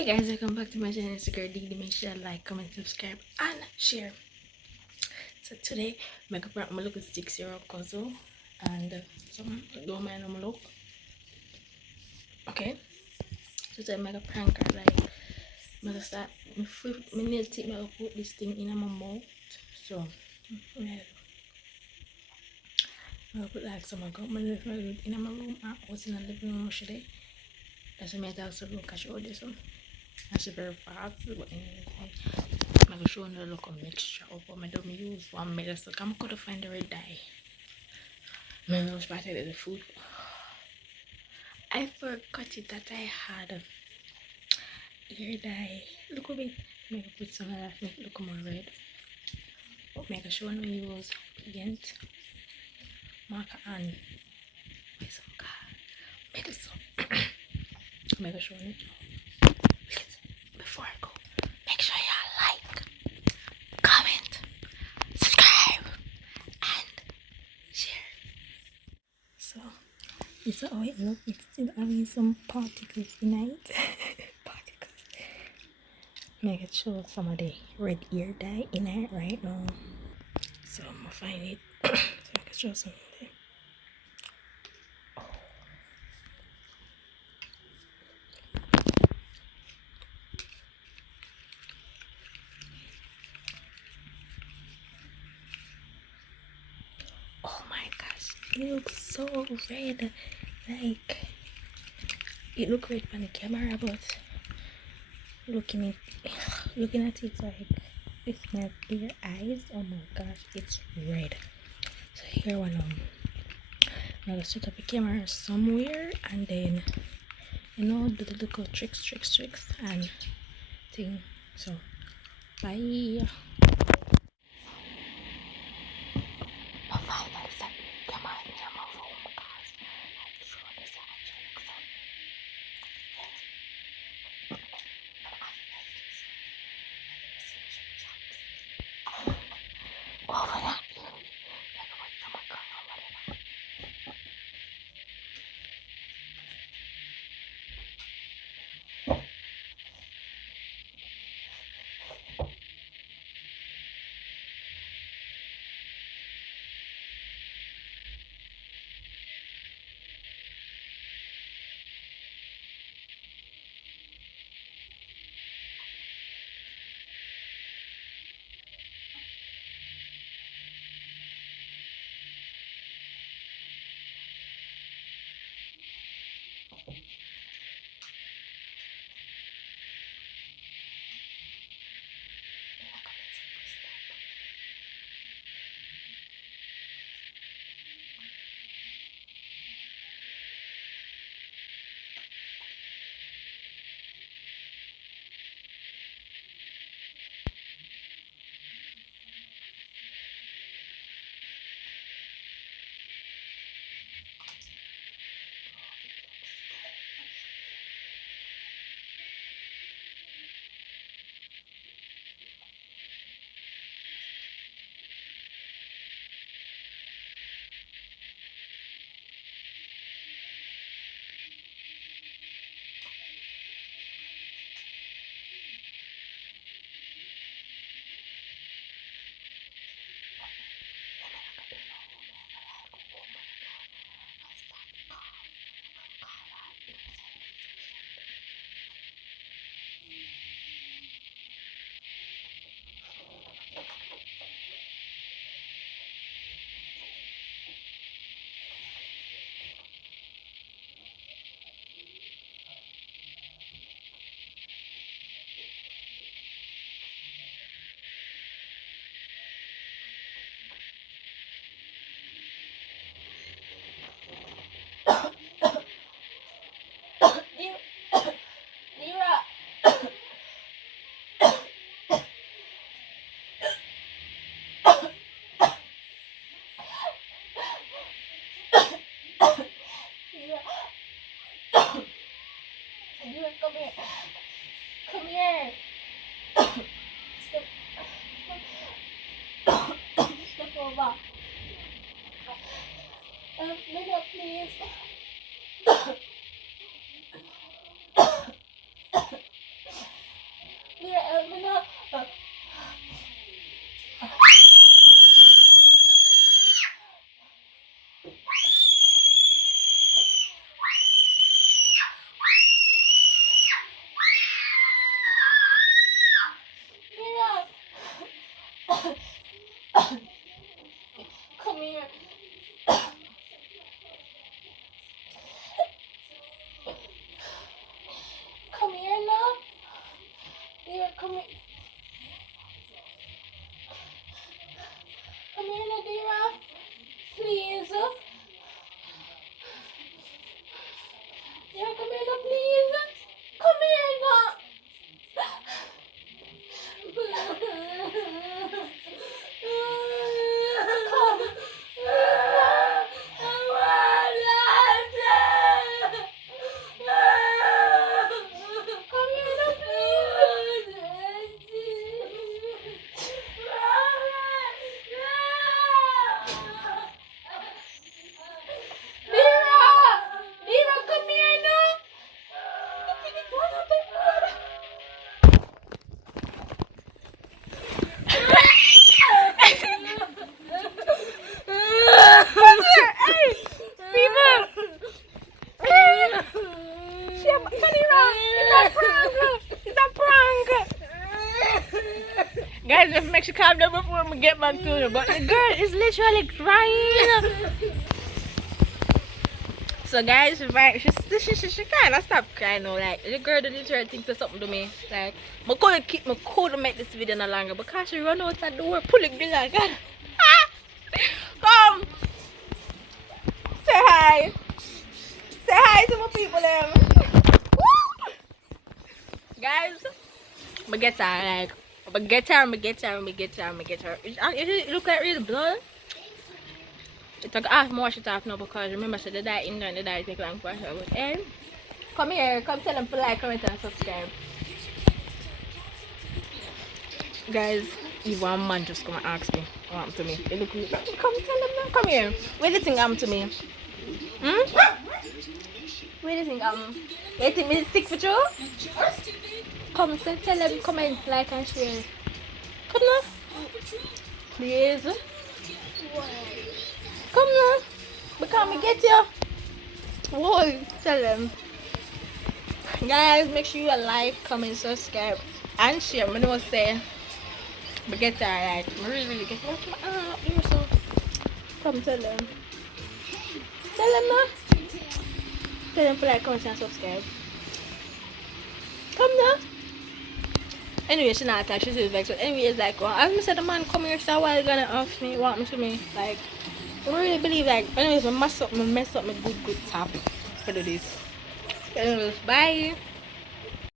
Hey guys, welcome back to my channel. It's your girl Didi. Make sure you like, comment, subscribe, and share. So today, I'm gonna prank my little 6-year-old cousin, and some don't mind them look. Okay. So today, I'm gonna prank her like I'm gonna start. My nail tip. I'm gonna put this thing in my mouth. So yeah, I'm gonna put like some. I got my little in my room. I was in the living room today. That's why I also look at you this one. That's very fast, but anyway. I'm gonna show you a look of mixture of what I don't use one medicine. I'm gonna find the red dye. Maybe I was started with the food. I forgot it that I had ear dye. Look a bit. Maybe put some of that, make it look more red. Make sure no use paint, marker and some car. Make it so. Make sure no. Before I go, make sure you like, comment, subscribe, and share. So. This is how it looks. It's still having some particles in it. Particles. Make it show some of the red ear dye in it right now. So I'm gonna find it. So I can show some of it. Oh my gosh, it looks so red. Like it looks red on the camera, but looking at it like it's my ear eyes. Oh my gosh, it's red. So here one I'm gonna set up a camera somewhere and then do the little tricks and thing. So bye. Come here. Come here. Step, step over. Minute, please. Dira, help me now. Dira. Come here. Come here now. Dira, come here. Come here now, Dira. Please. Dira, come here now, please. Come here now. Come. Come here now, please. Dira! Dira, come here now. Guys, just make sure calm down before we get back to you. But the girl is literally crying. So guys, she kind of stopped crying now. Like the girl literally thinks of something to me. Like I couldn't make this video no longer because she run out the door, pulling me like God. Come, say hi. Say hi to my people them. Guys, I get her like. But get her. It look like real blood. It took half more shit off now because remember so the dye in there and the dye take long for her. But hey, come here, come tell them to like, comment and subscribe. Guys, if one man just come and ask me what happened to me. They look come tell them now. Come here. What do you think happened to me? What do you think happened? You think me sick for you? Come tell them, comment, like and share. Come now. Please. Come now. Because me get you. Whoa, tell them. Guys, make sure you like, comment, subscribe, and share. I know say. But get her right. I really get watch my arm up here so. Come tell them. Tell them now. Tell them to like, comment, and subscribe. Come now. Anyway, she not like she's vexed. But anyway, it's like, well, as I said, the man come here, so why you gonna ask me, want me to me? Like, I really believe, like, anyways, I mess up my good top for this. Anyways, bye.